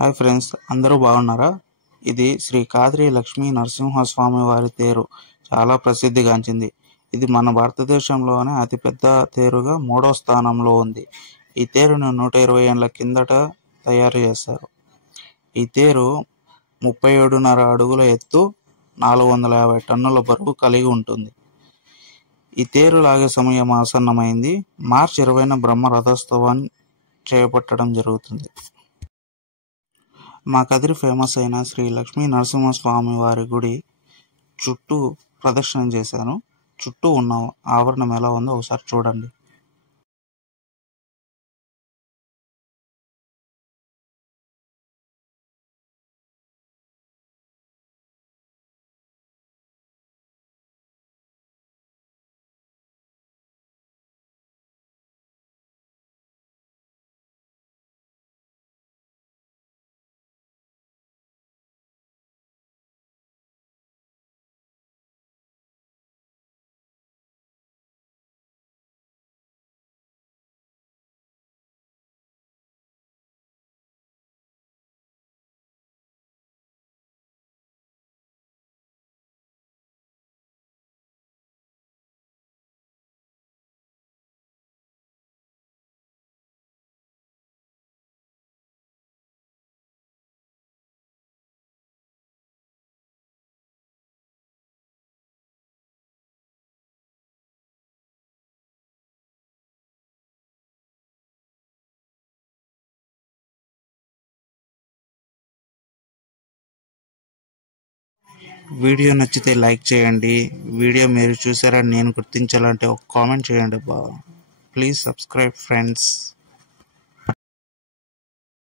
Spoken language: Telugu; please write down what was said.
హాయ్ ఫ్రెండ్స్, అందరూ బాగున్నారా? ఇది శ్రీ కాద్రి లక్ష్మీ నరసింహస్వామి వారి తేరు చాలా ప్రసిద్ధిగాంచింది. ఇది మన భారతదేశంలోనే అతిపెద్ద తేరుగా 3వ స్థానంలో ఉంది. ఈ తేరును 120 ఏళ్ల కిందట తయారు చేశారు. ఈ తేరు 37.5 అడుగుల ఎత్తు, 450 టన్నుల బరువు కలిగి ఉంటుంది. ఈ తేరు లాగే సమయం ఆసన్నమైంది. మార్చి 20న బ్రహ్మ రథోత్సవం చేపట్టడం జరుగుతుంది. మా కదిరి ఫేమస్ అయిన శ్రీ లక్ష్మీ నరసింహస్వామి వారి గుడి చుట్టూ ప్రదర్శన చేశాను. చుట్టూ ఉన్న ఆవరణం ఎలా ఉందో ఒకసారి చూడండి. వీడియో నచ్చితే లైక్ చేయండి. వీడియో మీరు చూసారని నేను గుర్తించాలంటే ఒక కామెంట్ చేయండి. Please subscribe friends.